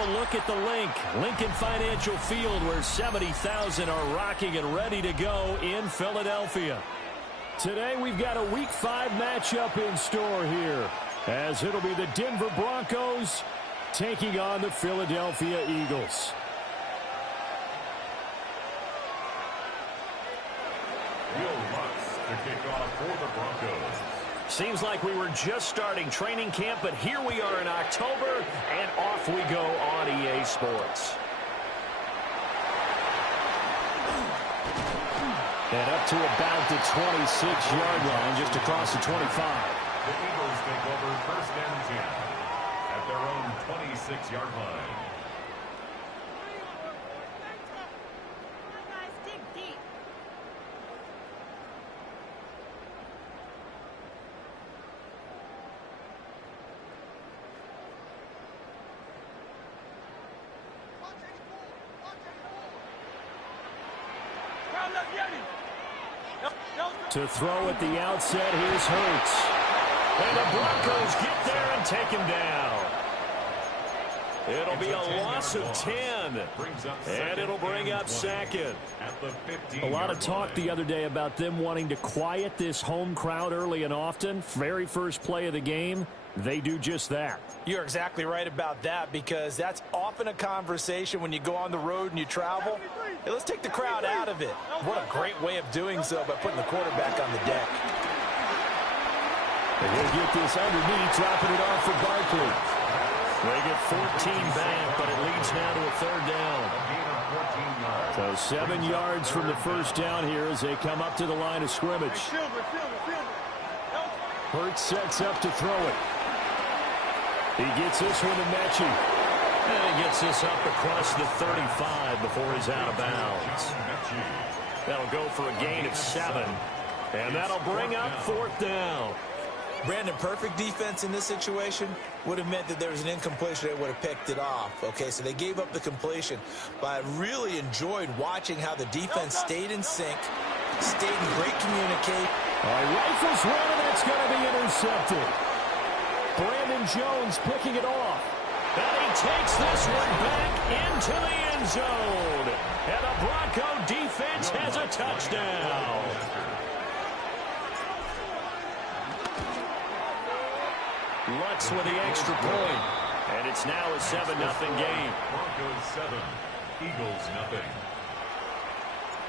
a look at the Lincoln Financial Field, where 70,000 are rocking and ready to go in Philadelphia. Today we've got a Week 5 matchup in store here, as it'll be the Denver Broncos taking on the Philadelphia Eagles. To kick off for the Broncos. Seems like we were just starting training camp, but here we are in October, and off we go on EA Sports. And up to about the 26-yard line, just across the 25. The Eagles take over first and 10 at their own 26-yard line. To throw at the outset, here's Hurts. And the Broncos get there and take him down. It'll be a loss of 10. And it'll bring up second. A lot of talk the other day about them wanting to quiet this home crowd early and often. Very first play of the game, they do just that. You're exactly right about that, because that's often a conversation when you go on the road and you travel. Hey, let's take the crowd out of it. What a great way of doing so by putting the quarterback on the deck. And he'll get this underneath, dropping it off for Barkley. They get 14 back, but it leads now to a third down. So 7 yards from the first down here as they come up to the line of scrimmage. Hurts sets up to throw it. He gets this one to Mechie. And he gets this up across the 35 before he's out of bounds. That'll go for a gain of 7. And that'll bring up fourth down. Brandon, perfect defense in this situation would have meant that there was an incompletion. They would have picked it off. Okay, so they gave up the completion. But I really enjoyed watching how the defense stayed in sync, stayed in great communicate. Rifles one, and that's going to be intercepted. Brandon Jones picking it off. And he takes this one back into the end zone. And the Bronco defense has a touchdown. Lutz with the extra point. And it's now a 7-0 game. Broncos 7, Eagles nothing.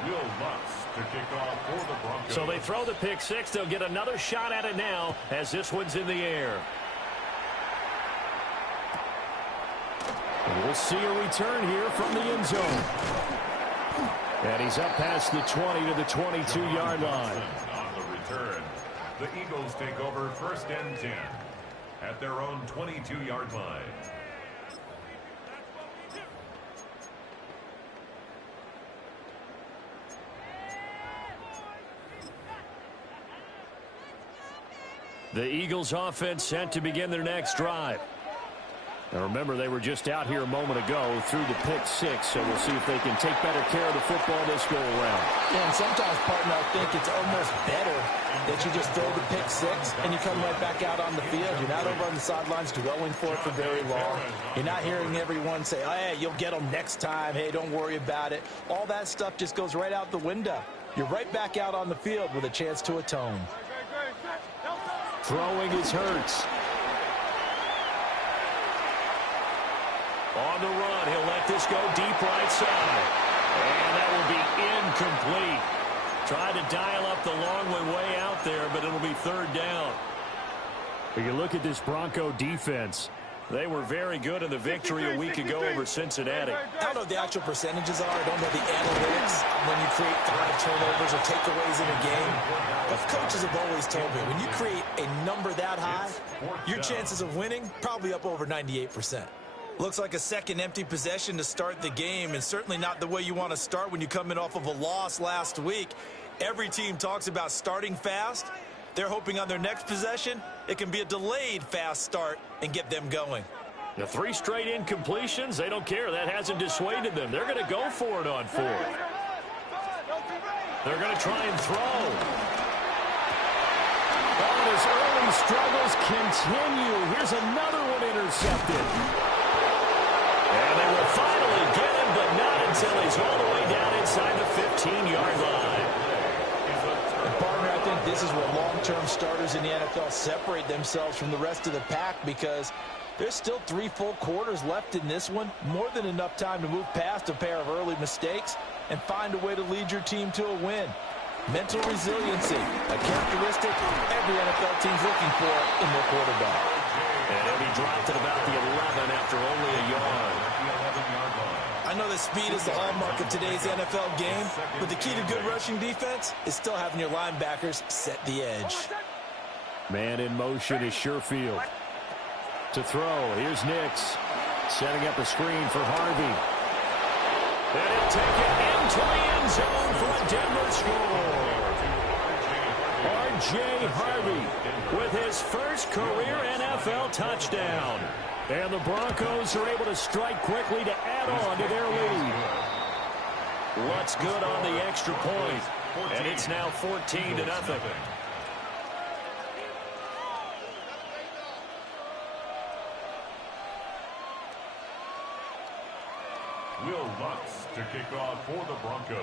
Will Lutz to kick off for the Broncos. So they throw the pick six. They'll get another shot at it now as this one's in the air. And we'll see a return here from the end zone. And he's up past the 20 to the 22-yard line. On the return, the Eagles take over first and 10 at their own 22-yard line. The Eagles offense set to begin their next drive. Now remember, they were just out here a moment ago through the pick six, so we'll see if they can take better care of the football this go around. Yeah, and sometimes, partner, I think it's almost better that you just throw the pick six and you come right back out on the field. You're not over on the sidelines dwelling for it for very long. You're not hearing everyone say, oh, hey, you'll get them next time. Hey, don't worry about it. All that stuff just goes right out the window. You're right back out on the field with a chance to atone. Throwing is Hurts. On the run, he'll let this go deep right side. And that will be incomplete. Tried to dial up the long way out there, but it'll be third down. If you look at this Bronco defense, they were very good in the victory a week ago over Cincinnati. I don't know what the actual percentages are. I don't know the analytics when you create 5 turnovers or takeaways in a game. But coaches have always told me, when you create a number that high, your chances of winning probably up over 98%. Looks like a second empty possession to start the game, and certainly not the way you want to start when you come in off of a loss last week. Every team talks about starting fast. They're hoping on their next possession, it can be a delayed fast start and get them going. The 3 straight incompletions, they don't care. That hasn't dissuaded them. They're going to go for it on 4th. They're going to try and throw. Oh, his early struggles continue. Here's another one intercepted. And this is where long-term starters in the NFL separate themselves from the rest of the pack, because there's still 3 full quarters left in this one. More than enough time to move past a pair of early mistakes and find a way to lead your team to a win. Mental resiliency, a characteristic every NFL team's looking for in their quarterback. And he'll be dropped at about the 11 after only a yard. I know that speed is the hallmark of today's NFL game, but the key to good rushing defense is still having your linebackers set the edge. Man in motion is Sherfield. To throw, here's Nix. Setting up a screen for Harvey. And he'll take it into the end zone for a Denver score. R.J. Harvey with his first career NFL touchdown. And the Broncos are able to strike quickly to add on to their lead. What's good on the extra point? And it's now 14-0. Will Lutz to kick off for the Broncos.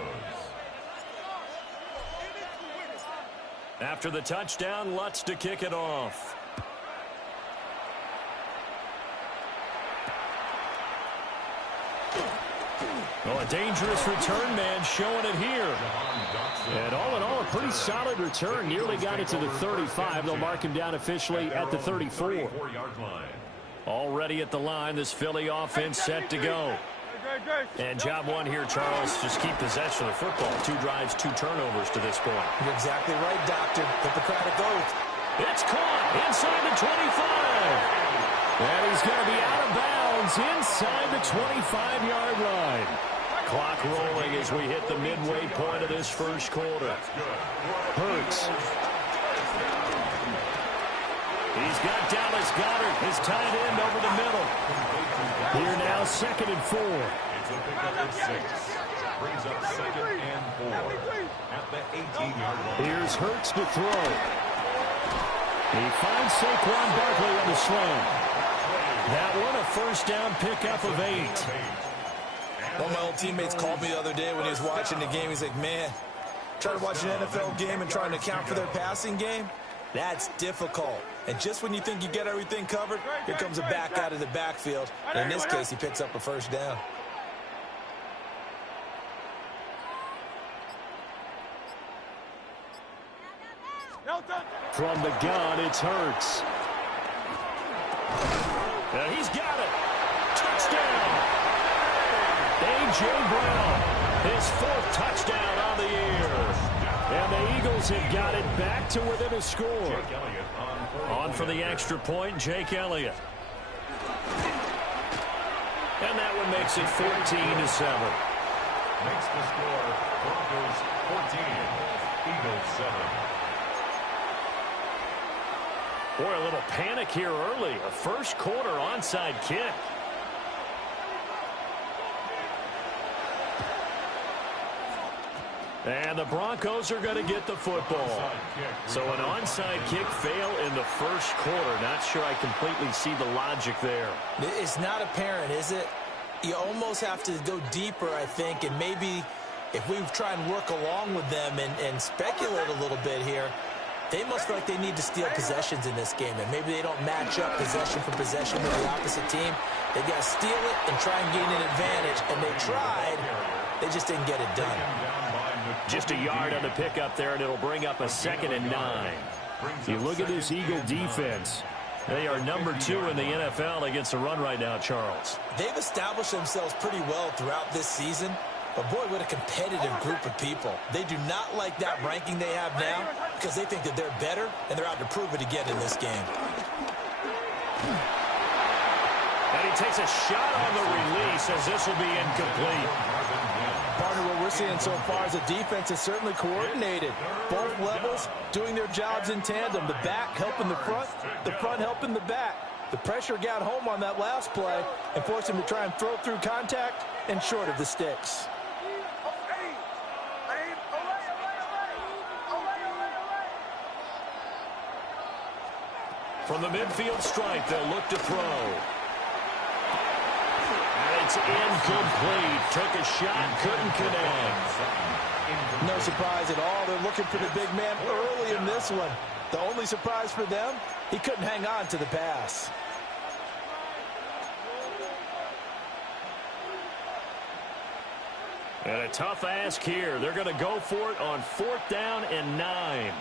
After the touchdown, Lutz to kick it off. Oh, a dangerous return man showing it here. And all in all, a pretty solid return. Nearly got it to the 35. They'll mark him down officially at the 34. Already at the line, this Philly offense set to go. And job one here, Charles, just keep possession of the football. 2 drives, 2 turnovers to this point. You're exactly right, Doctor. Hippocratic oath. It's caught inside the 25. And he's going to be out of bounds inside the 25-yard line. Clock rolling as we hit the midway point of this first quarter. Hurts. He's got Dallas Goedert, his tight end, over the middle. Here now, 2nd and 4. It's a pickup of 6. Brings up 2nd and 4 at the 18-yard line. Here's Hurts to throw. He finds Saquon Barkley on the slam. That one a first down pickup of 8. One of my old teammates called me the other day when he was watching the game. He's like, man, trying to watch an NFL game and trying to account for their passing game? That's difficult. And just when you think you get everything covered, here comes a back out of the backfield. And in this case, he picks up a first down. From the gun, it's Hurts. And he's got it. Touchdown. A.J. Brown, his 4th touchdown on the year. And the Eagles have got it back to within a score. On for the extra point, Jake Elliott. And that one makes it 14-7. Makes the score Broncos 14, Eagles 7. Boy, a little panic here early. A first quarter onside kick. And the Broncos are going to get the football. So an onside kick fail in the first quarter. Not sure I completely see the logic there. It's not apparent, is it? You almost have to go deeper, I think, and maybe if we try and work along with them and speculate a little bit here, they must feel like they need to steal possessions in this game, and maybe they don't match up possession for possession with the opposite team. They got to steal it and try and gain an advantage, and they tried. They just didn't get it done. Just a yard on the pickup there, and it'll bring up a 2nd and 9. You look at this Eagle defense. They are number 2 in the NFL against the run right now, Charles. They've established themselves pretty well throughout this season. But, boy, what a competitive group of people. They do not like that ranking they have now because they think that they're better, and they're out to prove it again in this game. And he takes a shot on the release as this will be incomplete. Partner, what we're seeing so far is the defense is certainly coordinated. Both levels doing their jobs in tandem. The back helping the front helping the back. The pressure got home on that last play and forced him to try and throw through contact and short of the sticks. From the midfield stripe, they'll look to throw. And they it's incomplete. Took a shot, couldn't connect. No surprise at all. They're looking for the big man early in this one. The only surprise for them, he couldn't hang on to the pass. And a tough ask here. They're going to go for it on 4th down and 9.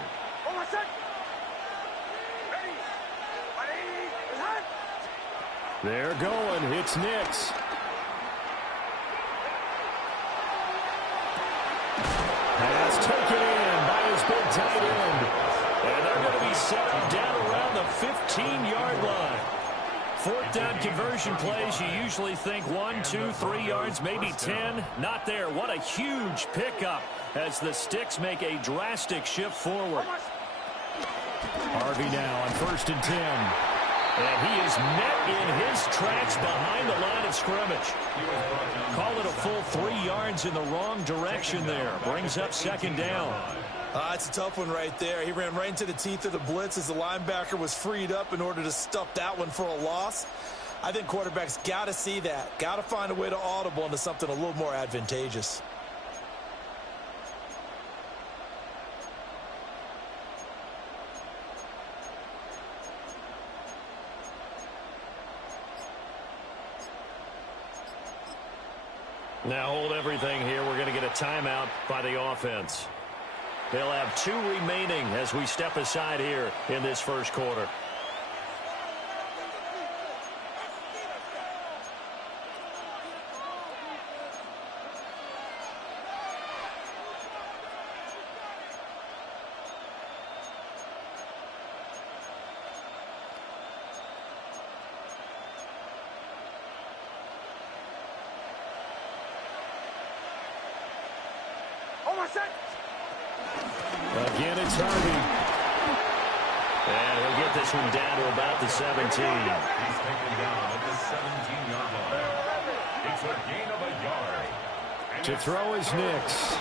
They're going. It's Nix. Pass taken in by his big tight end. And they're going to be set up down around the 15-yard line. 4th down conversion plays, you usually think 1, 2, 3 yards, maybe 10. Not there. What a huge pickup as the Sticks make a drastic shift forward. Harvey now on 1st and 10. And he is met in his tracks behind the line of scrimmage. Call it a full 3 yards in the wrong direction there. Brings up 2nd down. It's a tough one right there. He ran right into the teeth of the blitz as the linebacker was freed up in order to stuff that one for a loss. I think quarterbacks got to see that. Got to find a way to audible into something a little more advantageous. Now hold everything here. We're going to get a timeout by the offense. They'll have 2 remaining as we step aside here in this first quarter. Again, it's Harvey. And he'll get this one down to about the 17. He's taken down at the 17-yard line. It's a gain of a yard. To throw is Nix.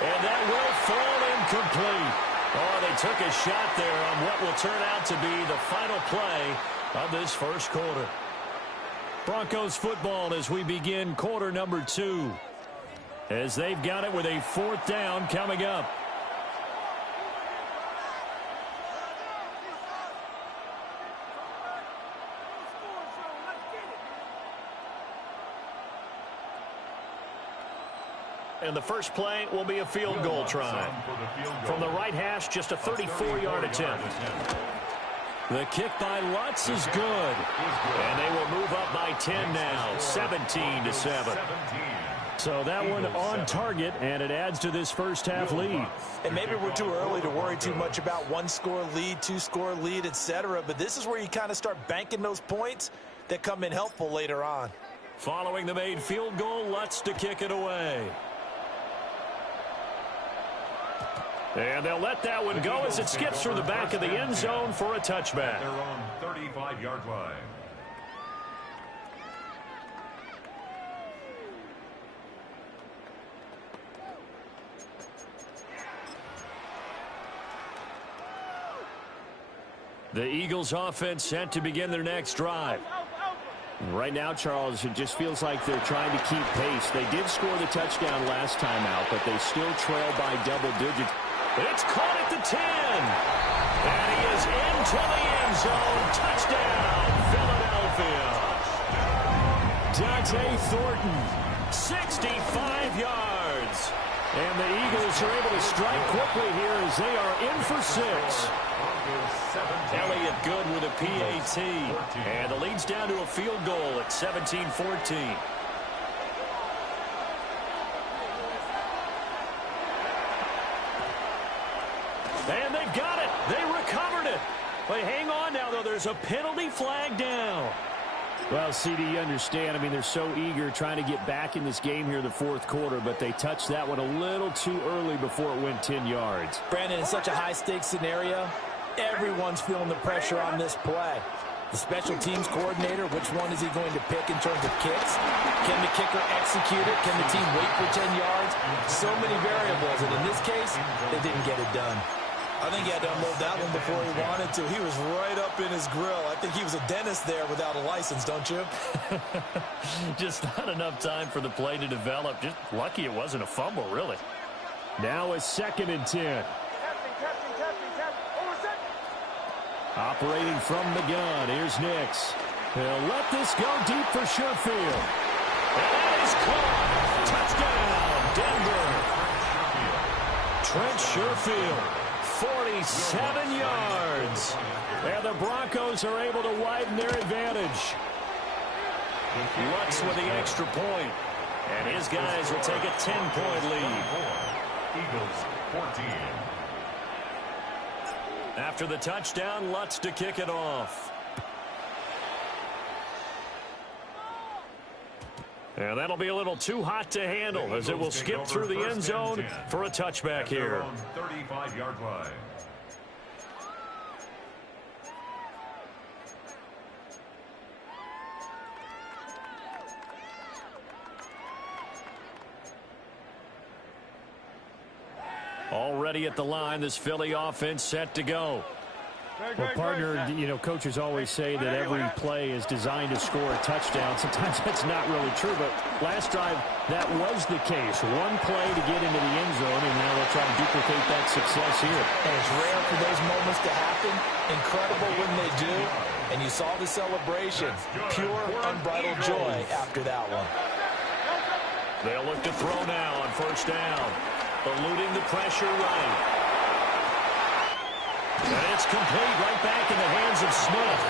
And that will fall incomplete. Oh, they took a shot there on what will turn out to be the final play of this first quarter. Broncos football as we begin quarter number 2. As they've got it with a 4th down coming up. And the first play will be a field goal try. From the right hash, just a 34-yard attempt. The kick by Lutz is good. And they will move up by 10 now, 17-7. So that one on target, and it adds to this first half lead. And maybe we're too early to worry too much about 1-score lead, 2-score lead, etc. But this is where you kind of start banking those points that come in helpful later on. Following the made field goal, Lutz to kick it away. And they'll let that one go as it skips through the back of the end zone for a touchback. They're on 35-yard line. The Eagles offense set to begin their next drive. Right now, Charles, it just feels like they're trying to keep pace. They did score the touchdown last time out, but they still trail by double digits. It's caught at the 10. And he is into the end zone. Touchdown, Philadelphia. Dante Thornton, 65 yards. And the Eagles are able to strike quickly here as they are in for 6. Elliott good with a PAT. And the lead's down to a field goal at 17-14. And they've got it. They recovered it. But hang on now, though. There's a penalty flag down. Well, CD, you understand. I mean, they're so eager trying to get back in this game here in the fourth quarter, but they touched that one a little too early before it went 10 yards. Brandon, in such a high-stakes scenario, everyone's feeling the pressure on this play. The special teams coordinator, which one is he going to pick in terms of kicks? Can the kicker execute it? Can the team wait for 10 yards? So many variables, and in this case, they didn't get it done. I think he had to unload that one before he wanted to. He was right up in his grill. I think he was a dentist there without a license, don't you? Just not enough time for the play to develop. Just lucky it wasn't a fumble, really. Now a 2nd and 10. Operating from the gun, here's Nix. He'll let this go deep for Sherfield. And that is caught. Touchdown, Denver. Trent Sherfield. 47 yards. And the Broncos are able to widen their advantage. Lutz with the extra point. And his guys will take a 10-point lead. Eagles 14. After the touchdown, Lutz to kick it off. And that'll be a little too hot to handle as it will skip through the end zone for a touchback here. 35-yard line. Already at the line, this Philly offense set to go. Well, partner, you know, coaches always say that every play is designed to score a touchdown. Sometimes that's not really true, but last drive, that was the case. One play to get into the end zone, and now they'll try to duplicate that success here. And it's rare for those moments to happen. Incredible when they do. And you saw the celebration. Pure, unbridled joy after that one. They'll look to throw now on 1st down. Eluding the pressure right. And it's complete right back in the hands of Smith.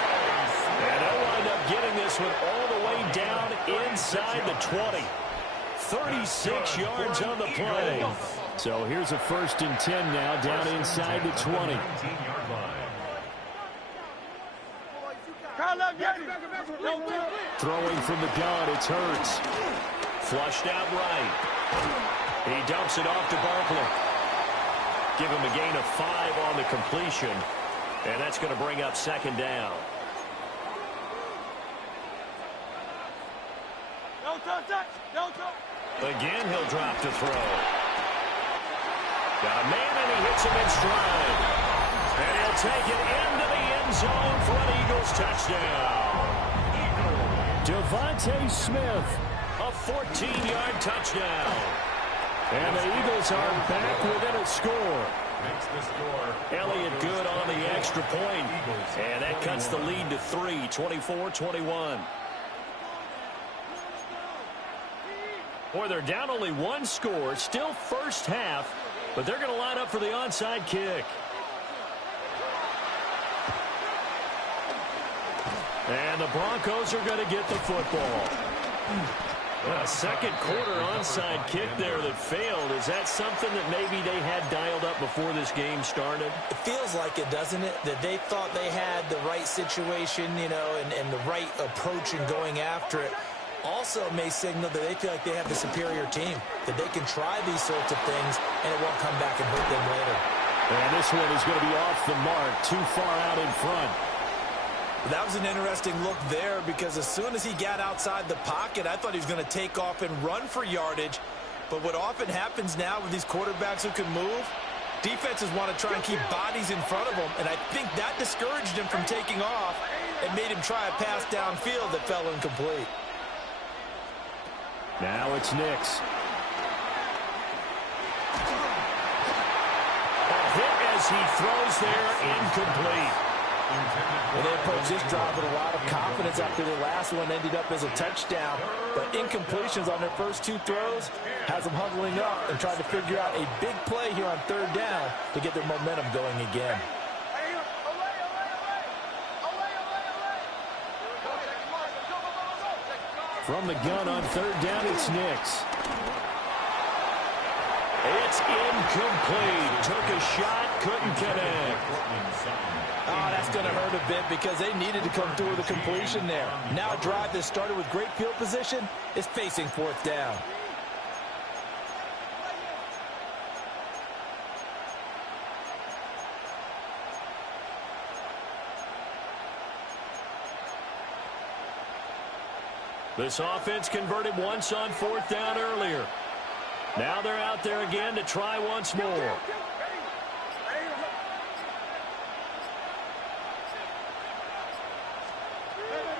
And they'll wind up getting this one all the way down inside the 20. 36 yards on the play. So here's a 1st and 10 now down inside the 20. Throwing from the gun, it's Hurts. Flushed out right. He dumps it off to Barkley. Give him a gain of 5 on the completion. And that's going to bring up 2nd down. Again, he'll drop to throw. Got a man, and he hits him in stride. And he'll take it into the end zone for an Eagles touchdown. Devontae Smith. A 14-yard touchdown. And the Eagles are back within a score. Makes the score. Elliott good on the extra point. And that cuts the lead to 3, 24-21. Boy, they're down only 1 score. Still first half, but they're going to line up for the onside kick. And the Broncos are going to get the football. A 2nd quarter onside kick there that failed. Is that something that maybe they had dialed up before this game started? It feels like it, doesn't it? That they thought they had the right situation, you know, and the right approach in going after it. Also may signal that they feel like they have the superior team, that they can try these sorts of things, and it won't come back and hurt them later. And this one is going to be off the mark, too far out in front. That was an interesting look there because as soon as he got outside the pocket, I thought he was going to take off and run for yardage. But what often happens now with these quarterbacks who can move, defenses want to try and keep bodies in front of them, and I think that discouraged him from taking off and made him try a pass downfield that fell incomplete. Now it's Nix. A hit as he throws there, incomplete. And they approached this drive with a lot of confidence after their last one ended up as a touchdown. But incompletions on their first 2 throws has them huddling up and trying to figure out a big play here on 3rd down to get their momentum going again. From the gun on 3rd down, it's Nix. It's incomplete. Took a shot, couldn't connect. Oh, that's going to hurt a bit because they needed to come through with a completion there. Now a drive that started with great field position is facing 4th down. This offense converted once on 4th down earlier. Now they're out there again to try once more.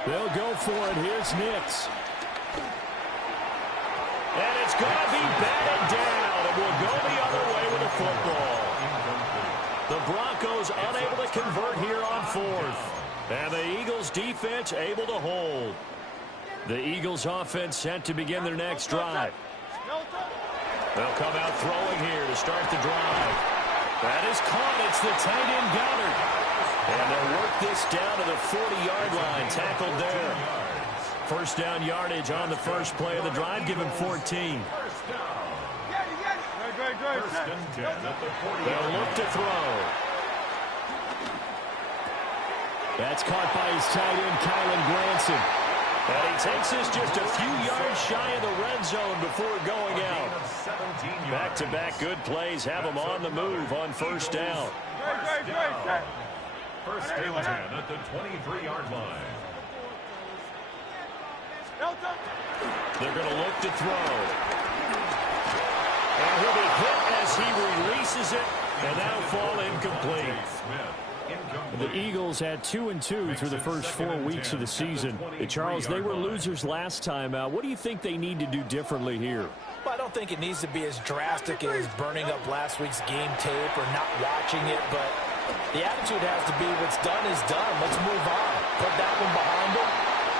They'll go for it. Here's Nix. And it's going to be batted down. It will go the other way with the football. The Broncos unable to convert here on fourth. And the Eagles defense able to hold. The Eagles offense set to begin their next drive. They'll come out throwing here to start the drive. That is caught. It's the tight end Goddard. And they'll work this down to the 40-yard line. Tackled there. First down yardage on the first play of the drive. Give him 14. They'll look to throw. That's caught by his tight end, Kylan Granson. And he takes us just a few yards shy of the red zone before going out. Back-to-back good plays have him on the move on first down. First and 10 at the 23-yard line. They're going to look to throw. And he'll be hit as he releases it, and that'll fall incomplete. The Eagles had 2-2 through the first 4 weeks of the season. Charles, they were losers last time out. What do you think they need to do differently here? Well, I don't think it needs to be as drastic as burning up last week's game tape or not watching it, but the attitude has to be what's done is done. Let's move on. Put that one behind them,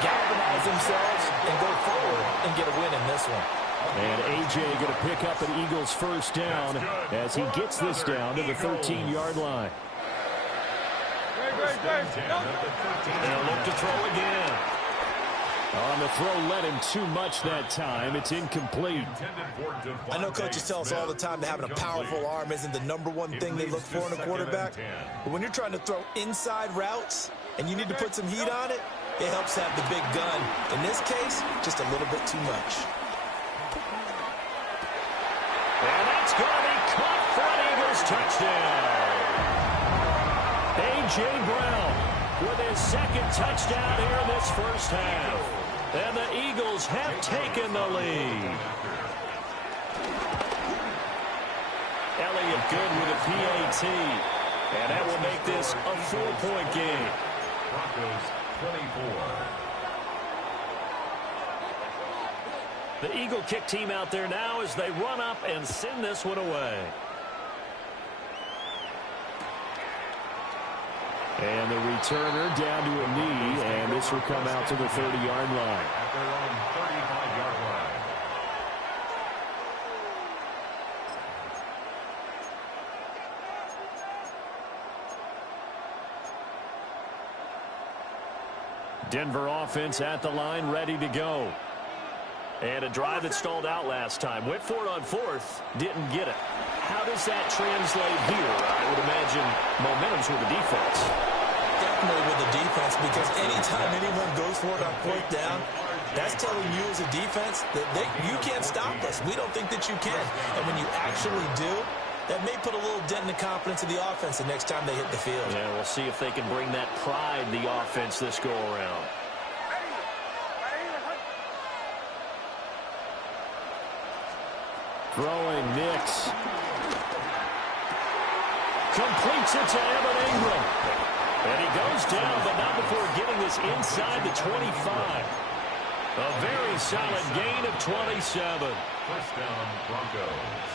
galvanize themselves, and go forward and get a win in this one. And A.J. going to pick up an Eagles first down as he gets this down to the 13-yard line. They'll look to throw again. On the throw, let him too much that time. It's incomplete. I know coaches tell us all the time that having a powerful arm isn't the #1 thing they look for in a quarterback. But when you're trying to throw inside routes and you need to put some heat on it, it helps have the big gun. In this case, just a little bit too much. And that's going to be caught for an Eagles touchdown. A.J. Brown with his second touchdown here in this first half. And the Eagles have taken the lead. Elliott good with a PAT. And that will make this a 4-point game. Broncos 24. The Eagle kick team out there now as they run up and send this one away. And the returner down to a knee, and this will come out to the 30-yard line. At their own 35-yard line. Denver offense at the line, ready to go. And a drive that stalled out last time. Went for it on fourth, didn't get it. How does that translate here? I would imagine momentum's with the defense. Definitely with the defense, because anytime anyone goes for it on fourth down, that's telling you as a defense that you can't stop us. We don't think that you can. And when you actually do, that may put a little dent in the confidence of the offense the next time they hit the field. Yeah, we'll see if they can bring that pride in the offense this go-around. Throwing Nix. Completes it to Evan Ingram. And he goes down, but not before getting this inside the 25. A very solid gain of 27. First down, Broncos.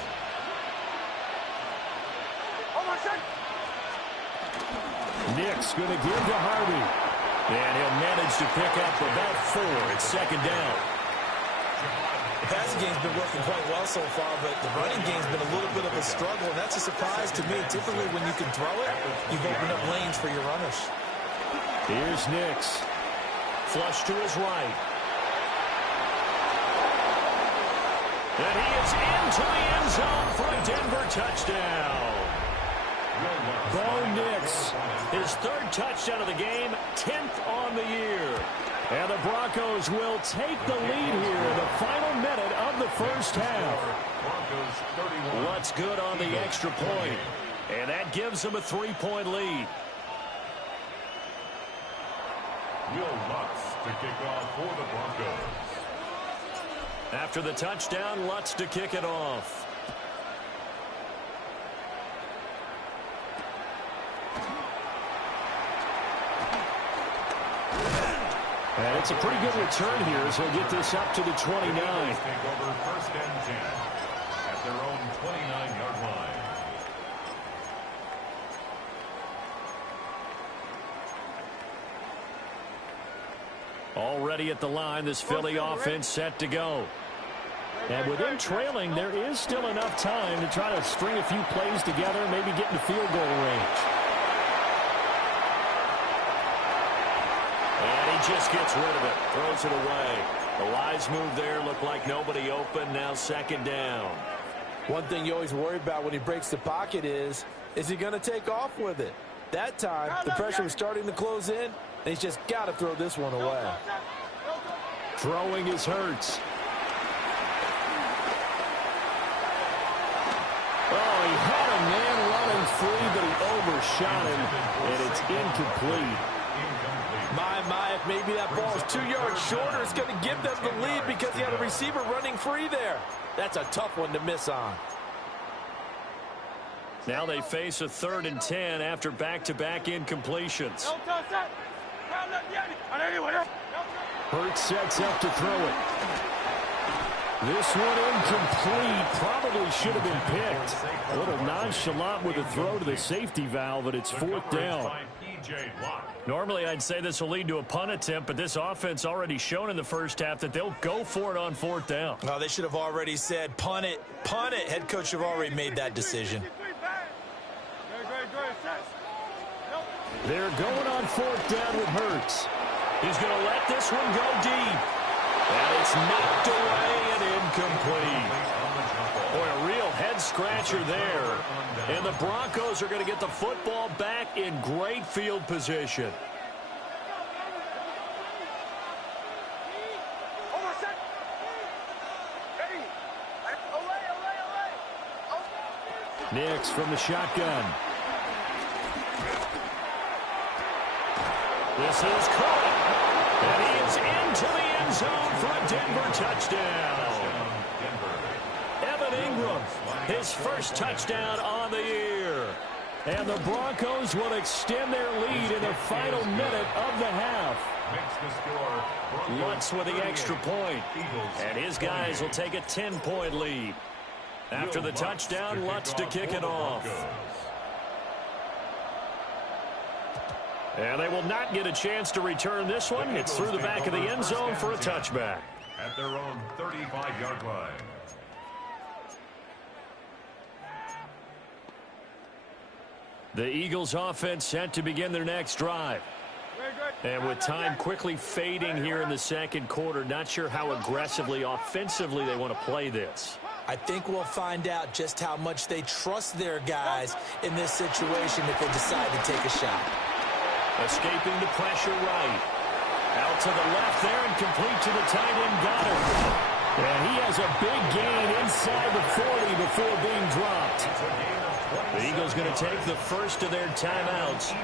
Nix going to give to Harvey. And he'll manage to pick up about 4. It's second down. The passing game's been working quite well so far, but the running game's been a little bit of a struggle, and that's a surprise to me. Typically, when you can throw it, you've opened up lanes for your runners. Here's Nix. Flush to his right. And he is into the end zone for a Denver touchdown. Bo Nix, his 3rd touchdown of the game, 10th on the year. And the Broncos will take the lead here in the final minute of the first half. What's good on the extra point? And that gives them a 3-point lead. Will Lutz to kick off for the Broncos. After the touchdown, Lutz to kick it off. And it's a pretty good return here as he'll get this up to the 29. Take over first and 10 at their own 29-yard line. Already at the line, this Philly offense set to go. And with them trailing, there is still enough time to try to string a few plays together, maybe get into field goal range. And he just gets rid of it, throws it away. The wise move there, looked like nobody open, now second down. One thing you always worry about when he breaks the pocket is he going to take off with it? That time, the pressure was starting to close in, and he's just got to throw this one away. Throwing is Hurts. Oh, he had a man running free, but he overshot him, and it's incomplete. My, if maybe that ball is 2 yards shorter, it's going to give them the lead because he had a receiver running free there. That's a tough one to miss on. Now they face a 3rd and 10 after back-to-back incompletions. Hurts sets up to throw it. This one incomplete. Probably should have been picked. A little nonchalant with a throw to the safety valve, but it's 4th down. Normally, I'd say this will lead to a punt attempt, but this offense already shown in the first half that they'll go for it on 4th down. Oh, they should have already said, punt it, punt it. Head coach have already made that decision. They're going on 4th down with Hurts. He's going to let this one go deep. And it's knocked away and incomplete. Boy, a real head-scratcher there. And the Broncos are going to get the football back in great field position. Nix from the shotgun. This is caught. And he is into the end zone for a Denver touchdown. Evan Ingram, his first touchdown on the year. And the Broncos will extend their lead in the final minute of the half. Lutz with the extra point. And his guys will take a 10-point lead. After the touchdown, Lutz to kick it off. And they will not get a chance to return this one. It's through the back of the end zone for a touchback. At their own 35-yard line. The Eagles offense set to begin their next drive. And with time quickly fading here in the second quarter, not sure how aggressively, offensively they want to play this. I think we'll find out just how much they trust their guys in this situation if they decide to take a shot. Escaping the pressure right. Out to the left there and complete to the tight end Goddard. And he has a big gain inside the 40 before being dropped. The Eagles going to take the first of their timeouts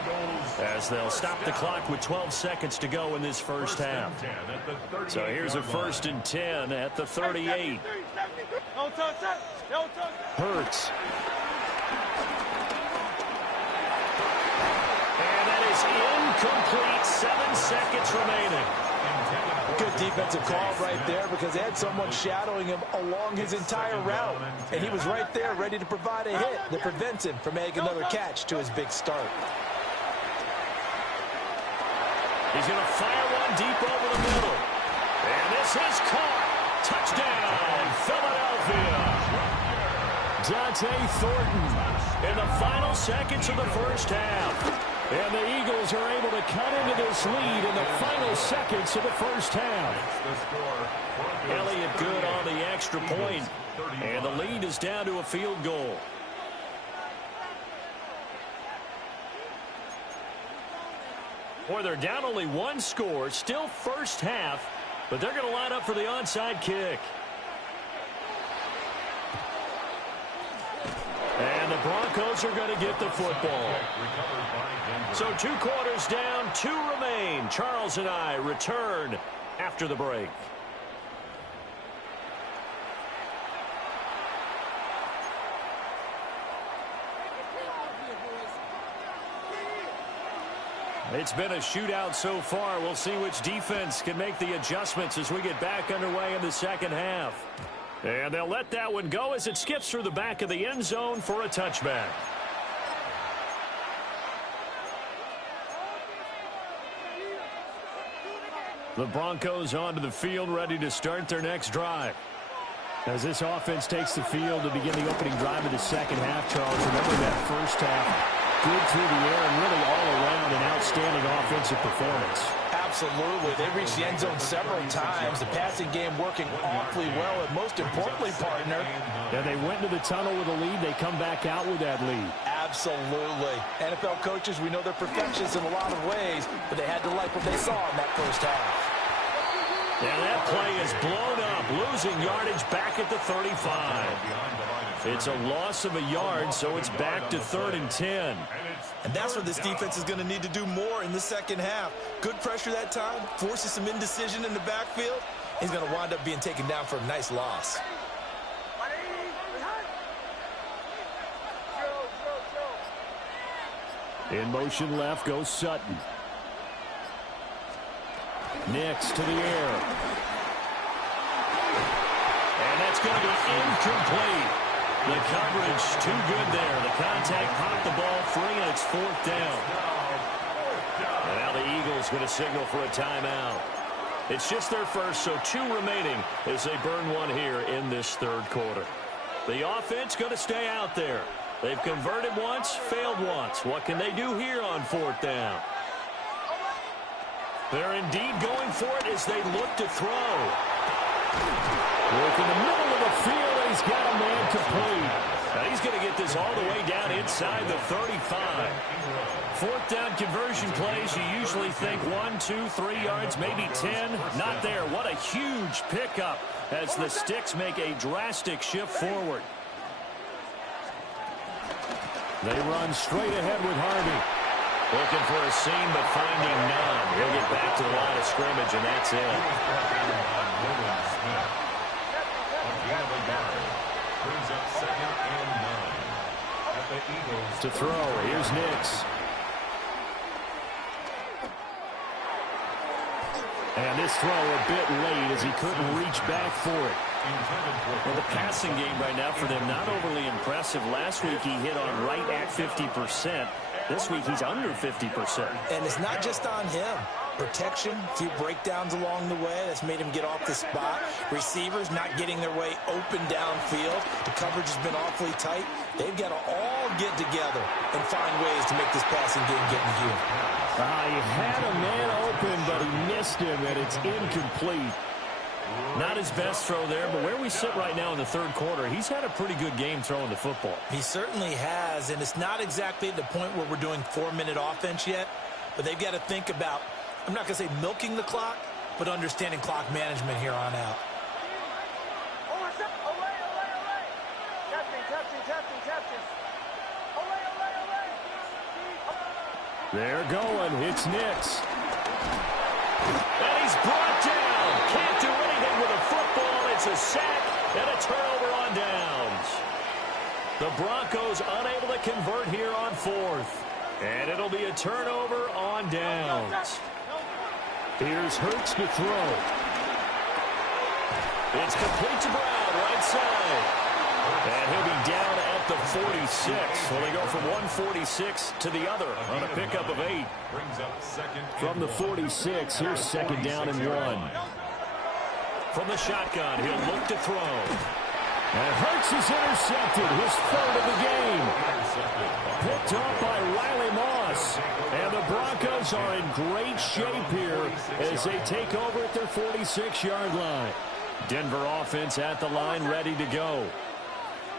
as they'll stop the clock with 12 seconds to go in this first half. So here's a 1st and 10 at the 38. Hurts. Incomplete, 7 seconds remaining. Good defensive call right there because they had someone shadowing him along his entire route. And he was right there ready to provide a hit that prevents him from making another catch to his big start. He's going to fire one deep over the middle. And this is caught. Touchdown, Philadelphia. Dante Thornton in the final seconds of the first half. And the Eagles are able to cut into this lead in the final seconds of the first half. Elliott good on the extra point. And the lead is down to a field goal. Boy, they're down only one score. Still first half. But they're going to line up for the onside kick. And the Broncos are going to get the football. So 2 quarters down, 2 remain. Charles and I return after the break. It's been a shootout so far. We'll see which defense can make the adjustments as we get back underway in the second half. And they'll let that one go as it skips through the back of the end zone for a touchback. The Broncos onto the field, ready to start their next drive. As this offense takes the field to begin the opening drive of the second half, Charles, remember that first half, good through the air and really all around an outstanding offensive performance. Absolutely. They reached the end zone several times. The passing game working awfully well, and most importantly, partner. And they went to the tunnel with a lead. They come back out with that lead. Absolutely. NFL coaches, we know they're perfectionists in a lot of ways, but they had to like what they saw in that first half. And that play is blown up, losing yardage back at the 35. It's a loss of a yard, so it's back to 3rd and 10. And that's what this defense is going to need to do more in the second half. Good pressure that time, forces some indecision in the backfield. He's going to wind up being taken down for a nice loss. In motion left goes Sutton. Nix to the air. And that's going to be incomplete. The coverage too good there. The contact popped the ball free, and it's 4th down. And now the Eagles going to signal for a timeout. It's just their first, so 2 remaining as they burn one here in this 3rd quarter. The offense going to stay out there. They've converted once, failed once. What can they do here on 4th down? They're indeed going for it as they look to throw. Work in the middle of the field, he's got a man complete. Now he's going to get this all the way down inside the 35. 4th down conversion plays, you usually think 1, 2, 3 yards, maybe 10. Not there. What a huge pickup as the Sticks make a drastic shift forward. They run straight ahead with Harvey. Looking for a seam, but finding none. He'll get back to the line of scrimmage, and that's it. To throw, here's Nix. And this throw a bit late as he couldn't reach back for it. Well, the passing game right now for them, not overly impressive. Last week he hit on right at 50%. This week he's under 50%. And it's not just on him. Protection, a few breakdowns along the way. That's made him get off the spot. Receivers not getting their way open downfield. The coverage has been awfully tight. They've got to all get together and find ways to make this passing game get in gear. He had a man open, but he missed him, and it's incomplete. Not his best throw there, but where we sit right now in the 3rd quarter, he's had a pretty good game throwing the football. He certainly has, and it's not exactly at the point where we're doing 4-minute offense yet, but they've got to think about, I'm not going to say milking the clock, but understanding clock management here on out. They're going. It's Nix. And he's brought down. Can't do anything with a football. It's a sack and a turnover on downs. The Broncos unable to convert here on 4th. And it'll be a turnover on downs. Here's Hurts to throw. It's complete to Brown, right side. And he'll be down at the 46. Well, they go from 146 to the other on a pickup of 8. From the 46, here's 2nd down and 1. From the shotgun, he'll look to throw. And Hurts is intercepted, his 3rd of the game. Picked up by Riley Moss. And the Broncos are in great shape here as they take over at their 46-yard line. Denver offense at the line, ready to go.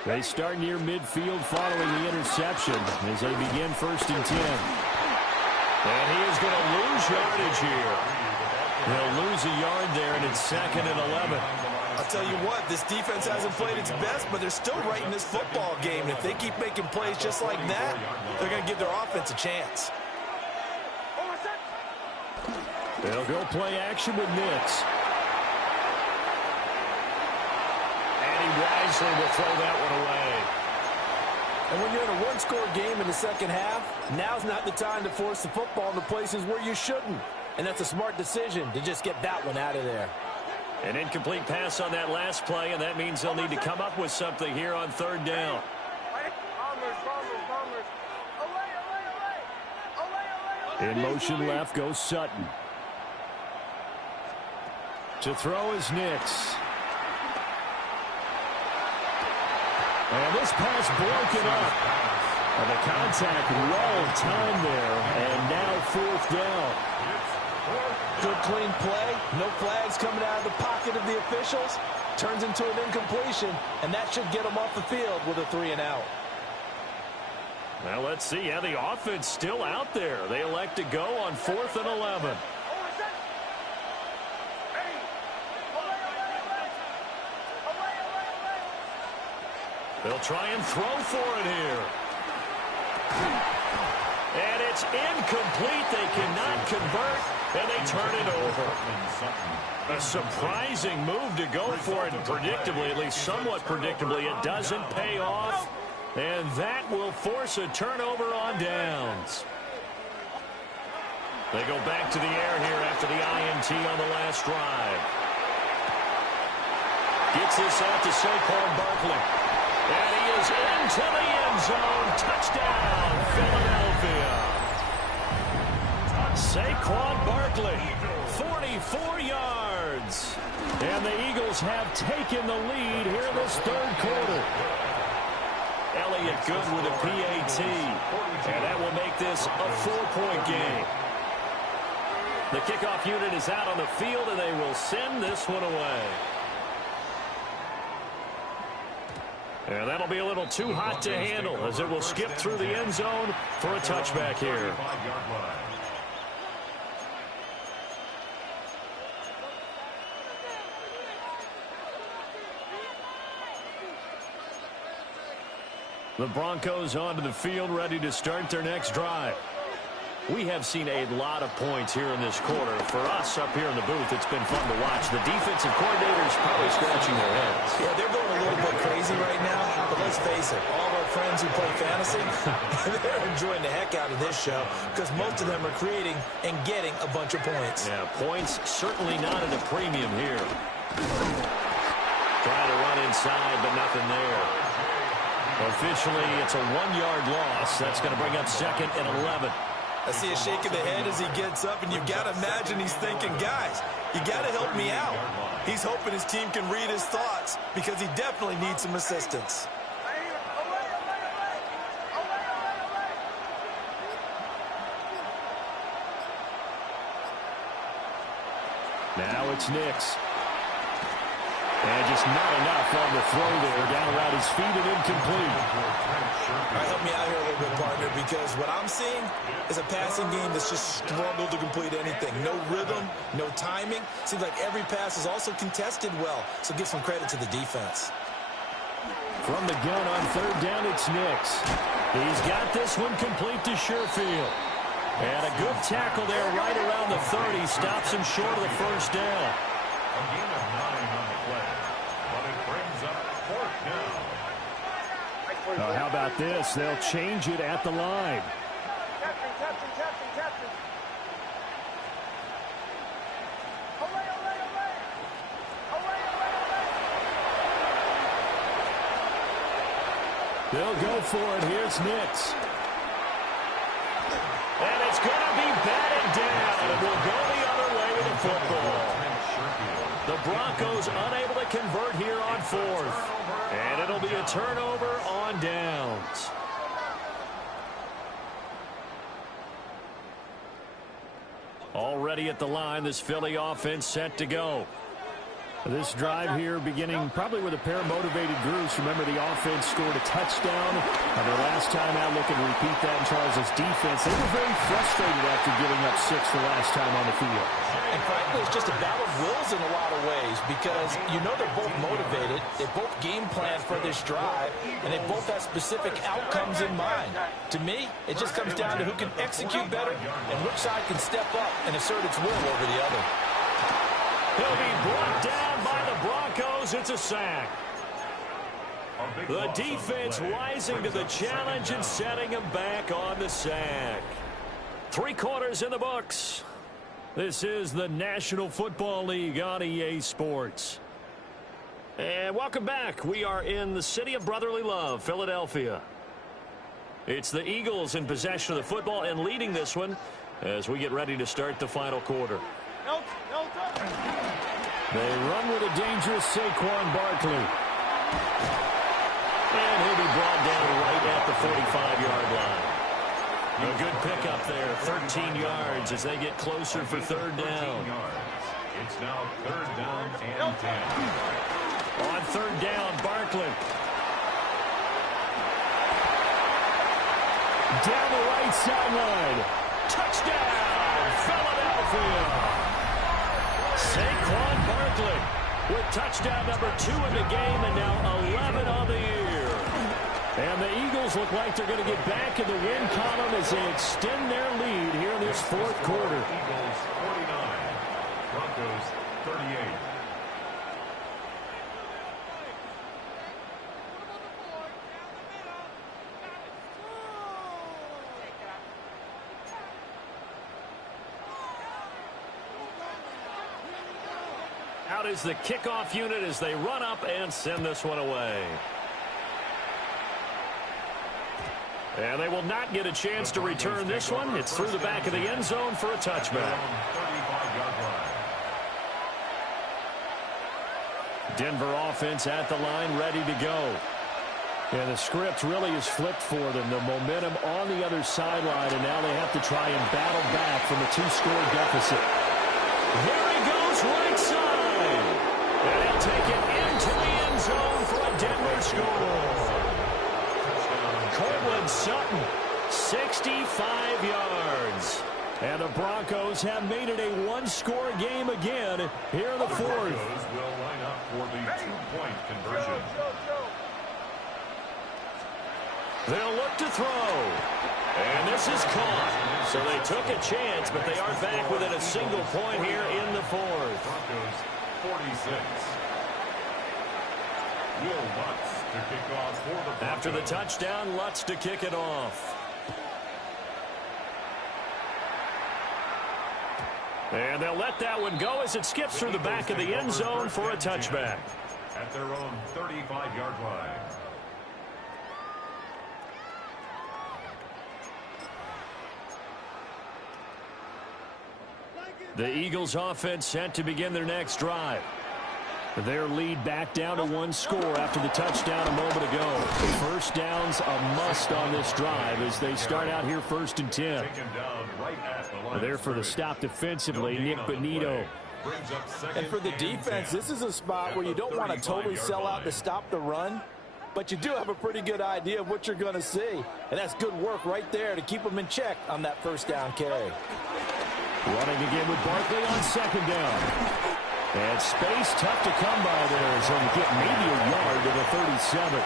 They start near midfield following the interception as they begin 1st and 10. And he is going to lose yardage here. They'll lose a yard there, and it's 2nd and 11. I'll tell you what, this defense hasn't played its best, but they're still right in this football game. And if they keep making plays just like that, they're going to give their offense a chance. They'll go play action with Nix. And he wisely will throw that one away. And when you're in a one-score game in the second half, now's not the time to force the football into places where you shouldn't. And that's a smart decision to just get that one out of there. An incomplete pass on that last play, and that means they'll need to come up with something here on third down. In motion left goes Sutton. To throw is Nix. And this pass broken up. And the contact well timed there. And now fourth down. Good clean play. No flags coming out of the pocket of the officials. Turns into an incompletion. And that should get them off the field with a 3-and-out. Now let's see. Yeah, the offense still out there. They elect to go on 4th and 11. They'll try and throw for it here. And it's incomplete. They cannot convert, and they turn it over. A surprising move to go for it, and predictably, at least somewhat predictably, it doesn't pay off. And that will force a turnover on downs. They go back to the air here after the INT on the last drive. Gets this out to Saquon Barkley. And he is into the end zone. Touchdown, Philadelphia. Saquon Barkley, 44 yards. And the Eagles have taken the lead here in this third quarter. Elliott good with a PAT. And that will make this a 4-point game. The kickoff unit is out on the field, and they will send this one away. And that'll be a little too hot to handle as it will skip through the end zone for a touchback here. The Broncos onto the field, ready to start their next drive. We have seen a lot of points here in this quarter. For us up here in the booth, it's been fun to watch. The defensive coordinators probably scratching their heads. Yeah, they're going a little bit crazy right now. But let's face it, all of our friends who play fantasy, they're enjoying the heck out of this show because most of them are creating and getting a bunch of points. Yeah, points certainly not at a premium here. Trying to run inside, but nothing there. Officially, it's a 1-yard loss. That's going to bring up 2nd and 11. I see a shake of the head as he gets up, and you've got to imagine he's thinking, guys, you got to help me out. He's hoping his team can read his thoughts because he definitely needs some assistance. Now it's Nix. And just not enough on the throw there. Down around his feet and incomplete. All right, help me out here a little bit, partner, because what I'm seeing is a passing game that's just struggled to complete anything. No rhythm, no timing. Seems like every pass is also contested well, so give some credit to the defense. From the gun on third down, it's Nix. He's got this one complete to Sherfield. And a good tackle there right around the 30. Stops him short of the first down. A gain of 9 on the play, but it brings up 4th down. How about this? They'll change it at the line. They'll go for it. Here's Nix. And it's going to be batted down. It will go the other way with the football. The Broncos unable to convert here on 4th. And it'll be a turnover on downs. Already at the line, this Philly offense set to go. This drive here beginning probably with a pair of motivated groups. Remember, the offense scored a touchdown. Their last time out, looking to repeat that in Charles' defense. They were very frustrated after giving up 6 the last time on the field. And frankly, it's just a battle of wills in a lot of ways because you know they're both motivated. They both game plan for this drive, and they both have specific outcomes in mind. To me, it just comes down to who can execute better and which side can step up and assert its will over the other. He'll be brought down by the Broncos. It's a sack. The defense rising to the challenge and setting him back on the sack. 3 quarters in the books. This is the National Football League on EA Sports. And welcome back. We are in the city of brotherly love, Philadelphia. It's the Eagles in possession of the football and leading this one as we get ready to start the final quarter. They run with a dangerous Saquon Barkley. And he'll be brought down right at the 45-yard line. A good pickup there, 13 yards as they get closer for third down. It's now third down and 10. On third down, Barkley. Down the right sideline. Touchdown, Philadelphia. Saquon Barkley with touchdown number 2 in the game and now 11 on the year. And the Eagles look like they're going to get back in the win column as they extend their lead here in this fourth quarter. Eagles 49, Broncos 38. Out is the kickoff unit as they run up and send this one away. And they will not get a chance to return this one. It's through the back of the end zone for a touchback. Denver offense at the line, ready to go. And the script really is flipped for them. The momentum on the other sideline, and now they have to try and battle back from a 2-score deficit. There he goes, right side. And he'll take it into the end zone for a Denver score. Cortland Sutton, 65 yards. And the Broncos have made it a 1-score game again here in the fourth. Broncos will line up for the 2-point conversion. They'll look to throw. And this is caught. So they took a chance, but they are back within a single point here in the fourth. Broncos 46. Will Lutz to kick off for the Broncos. After the touchdown, Lutz to kick it off. And they'll let that one go as it skips through the back of the end zone for a touchback. At their own 35-yard line. The Eagles offense set to begin their next drive. Their lead back down to 1 score after the touchdown a moment ago. First down's a must on this drive as they start out here 1st and 10. There for the stop defensively, Nick Bonito. And for the defense, this is a spot where you don't want to totally sell out to stop the run, but you do have a pretty good idea of what you're going to see. And that's good work right there to keep them in check on that first down carry. Running again with Barkley on 2nd down. And space tough to come by there, so to get maybe a yard to the 37.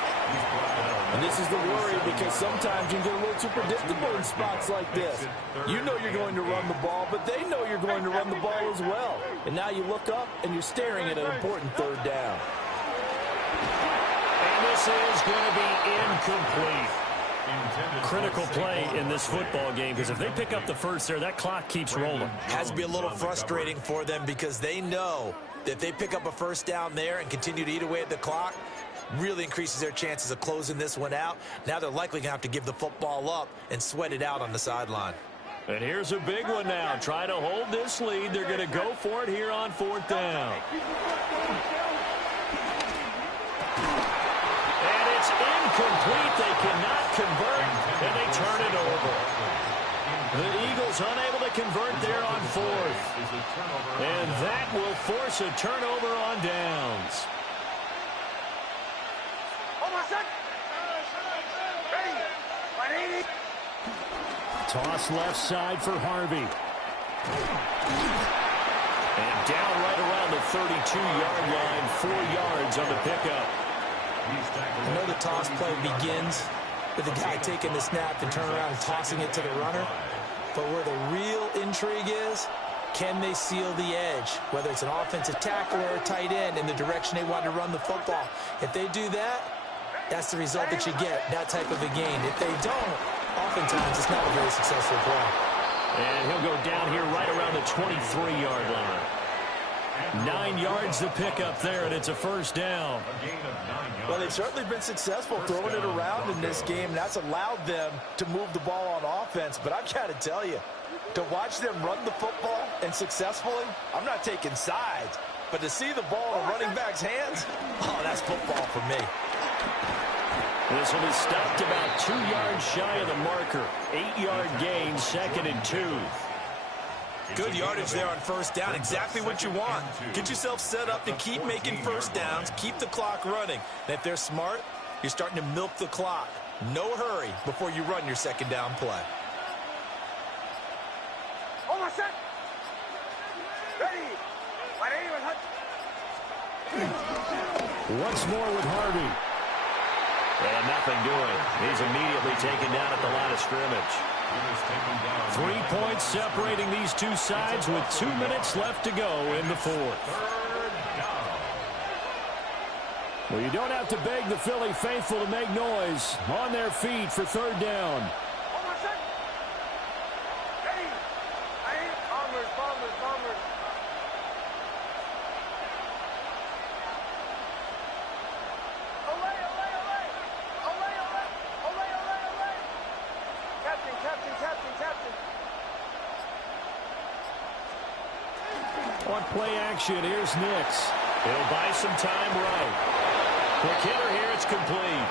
And this is the worry because sometimes you can get a little too predictable in spots like this. You know you're going to run the ball, but they know you're going to run the ball as well. And now you look up and you're staring at an important 3rd down. And this is going to be incomplete. Critical play in this football game because if they pick up the first there, that clock keeps rolling. Has to be a little frustrating for them because they know that if they pick up a first down there and continue to eat away at the clock, really increases their chances of closing this one out. Now they're likely going to have to give the football up and sweat it out on the sideline. And here's a big one now. Try to hold this lead. They're going to go for it here on 4th down. And it's incomplete. They cannot convert, and they turn it over. The Eagles unable to convert there on 4th. And that will force a turnover on downs. Toss left side for Harvey. And down right around the 32-yard line, 4 yards on the pickup. I know the toss play begins with the guy taking the snap and turn around and tossing it to the runner. But where the real intrigue is, can they seal the edge? Whether it's an offensive tackle or a tight end in the direction they want to run the football. If they do that, that's the result that you get, that type of a gain. If they don't, oftentimes it's not a very successful play. And he'll go down here right around the 23-yard line. 9 yards to pick up there, and it's a first down. Well, they've certainly been successful throwing it around in this game, and that's allowed them to move the ball on offense. But I've got to tell you, to watch them run the football and successfully, I'm not taking sides, but to see the ball in a running back's hands, oh, that's football for me. This will be stopped about 2 yards shy of the marker. 8-yard gain, 2nd and 2. Good yardage there on first down. Exactly what you want. Get yourself set up to keep making first downs, keep the clock running. And if they're smart, you're starting to milk the clock. No hurry before you run your second down play. Almost set. Ready. Once more with Harvey. And nothing doing. He's immediately taken down at the line of scrimmage. 3 points separating these two sides with 2 minutes left to go in the fourth. Well, you don't have to beg the Philly faithful to make noise. On their feet for third down. On play action, here's Nix. He'll buy some time right. Quick hitter here, it's complete.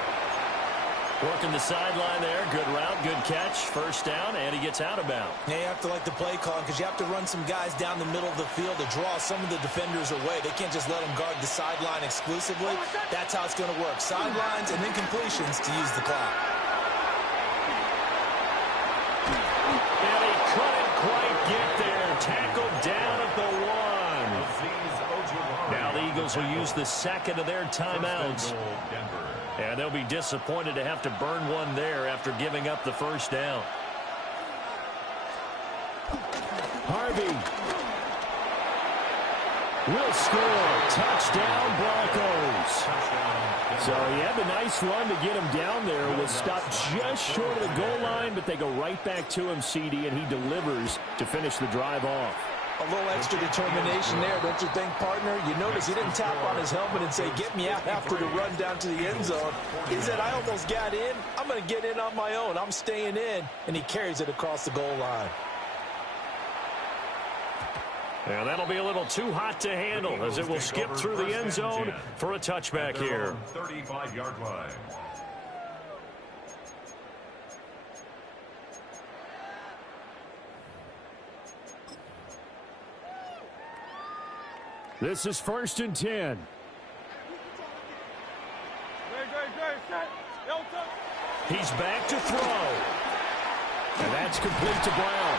Working the sideline there. Good route, good catch. First down, and he gets out of bounds. Yeah, you have to like the play call because you have to run some guys down the middle of the field to draw some of the defenders away. They can't just let them guard the sideline exclusively. That's how it's going to work. Sidelines and then completions to use the clock. And he couldn't quite get there. Tackled down at the 1. Now the Eagles will use the second of their timeouts. And they'll be disappointed to have to burn one there after giving up the first down. Harvey will score. Touchdown, Broncos. So he had the nice run to get him down there. Was stopped just short of the goal line, but they go right back to him, CD, and he delivers to finish the drive off. A little extra determination there, don't you think, partner? You notice he didn't tap on his helmet and say, get me out after the run down to the end zone. He said, I almost got in. I'm going to get in on my own. I'm staying in. And he carries it across the goal line. And that'll be a little too hot to handle as it will skip through the end zone for a touchback here. 35-yard line. This is 1st and 10. He's back to throw. And that's complete to Brown.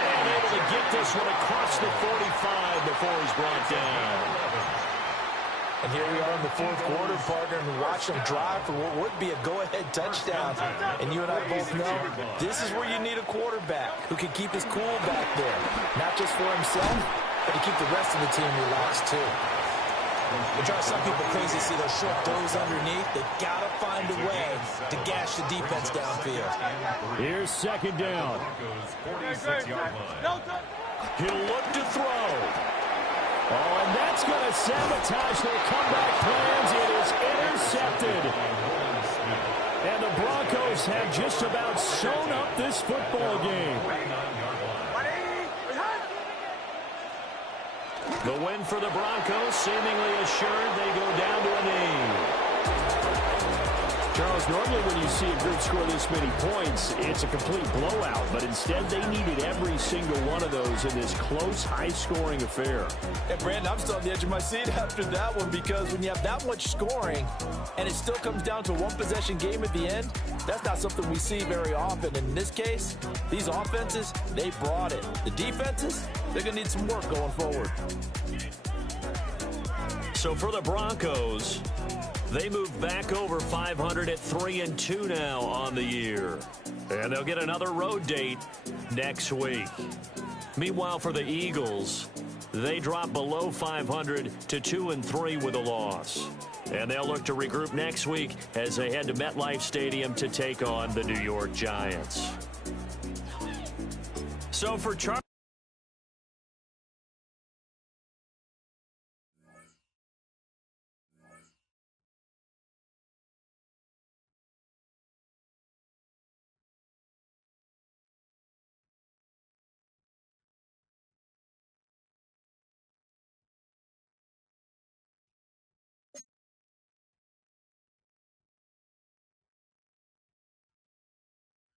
And able to get this one across the 45 before he's brought down. And here we are in the fourth quarter, partner, and watch him drive for what would be a go-ahead touchdown. And you and I both know this is where you need a quarterback who can keep his cool back there. Not just for himself, but to keep the rest of the team relaxed, too. It drives some people crazy to see those short throws underneath. They got to find a way to gash the defense downfield. Here's second down. He'll look to throw. Oh, and that's going to sabotage their comeback plans. It is intercepted. And the Broncos have just about sewn up this football game. The win for the Broncos, seemingly assured. They go down to a knee. Charles, normally when you see a group score this many points, it's a complete blowout. But instead, they needed every single one of those in this close, high-scoring affair. And, Brandon, I'm still on the edge of my seat after that one because when you have that much scoring and it still comes down to a one-possession game at the end, that's not something we see very often. In this case, these offenses, they brought it. The defenses, they're going to need some work going forward. So for the Broncos, they move back over 500 at 3-2 now on the year. And they'll get another road date next week. Meanwhile, for the Eagles, they drop below 500 to 2-3 with a loss. And they'll look to regroup next week as they head to MetLife Stadium to take on the New York Giants. So for Charlie.